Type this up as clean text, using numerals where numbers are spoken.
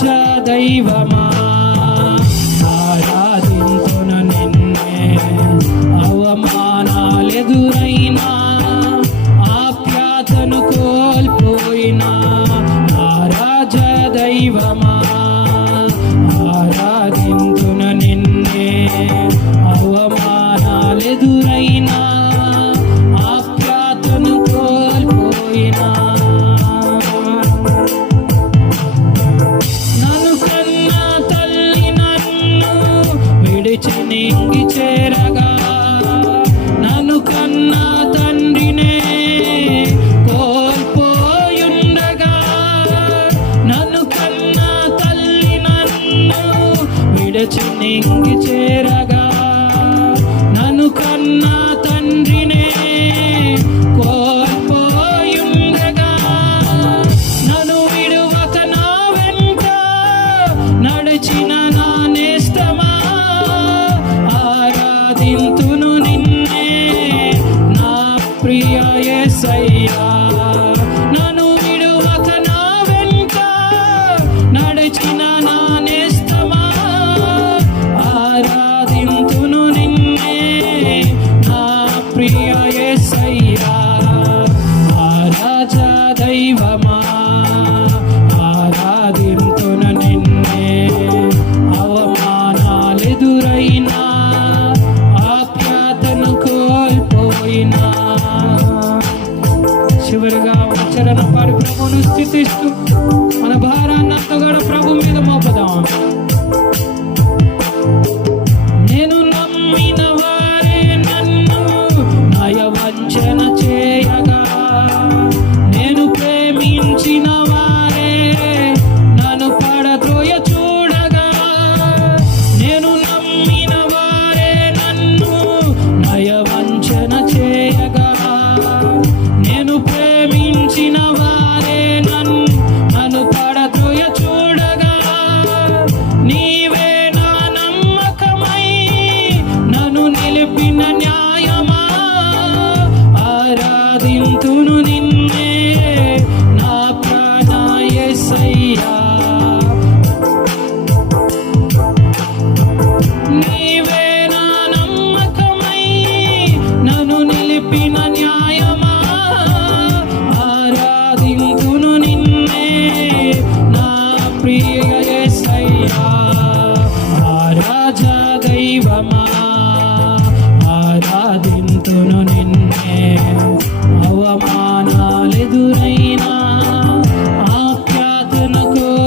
రాజా దైవమా ఆరాధింతును నిన్నే అవమానాలెదురైనా ఆప్యాతను కోల్పోయినా రాజా దైవమా ఆరాధింతును నిన్నే అవమానాలెదురైనా ఆప్యాతను కోల్పోయినా నన్ను కన్నా తల్లి నన్ను విడిచి నింగి చేరగా నన్ను కన్నా తండ్రినే కోల్పోయుండగా నన్ను కన్నా తల్లి నన్ను విడిచి నింగి చేరగా నన్ను కన్నా తండ్రినే కోల్పోయుండగా నన్ను విడువక నా వెంట నడిచిన నా నేస్తమా ఆరాధింతును నిన్నే నా ప్రియ యేసయ్యా నన్ను విడువక నా వెంట నడిచిన నా నేస్తమా ఆరాధింతును నిన్నే నా ప్రియ యేసయ్యా రాజా దైవమా ఆరాధింతును నిన్నే అవమానాలెదురైనా ఆప్యాతను కోల్పోయినా చివరిగా ఒక చరణ పాడి ప్రభువును స్తుతిస్తూ మన భారాన్ని అంతా కూడా ప్రభు మీద మోపదాం. నేను నమ్మిన వారే నన్ను నయవంచన చేయగా నేను ప్రేమించిన వారే నన్ను పడద్రోయ చూడగా నేను నమ్మిన వారే నన్ను నయవంచన చేయగా నేను ప్రేమించిన వారే నన్ను పడద్రోయ చూడగా నీవే నా నమ్మకమై నన్ను నిలిపిన న్యాయమా ఆరాధింతును నిన్నే నా ప్రాణ యేసయ్యా నీవే నా నమ్మకమై నన్ను నిలిపిన న్యాయమా ఆరాధింతును నిన్నే నా ప్రియ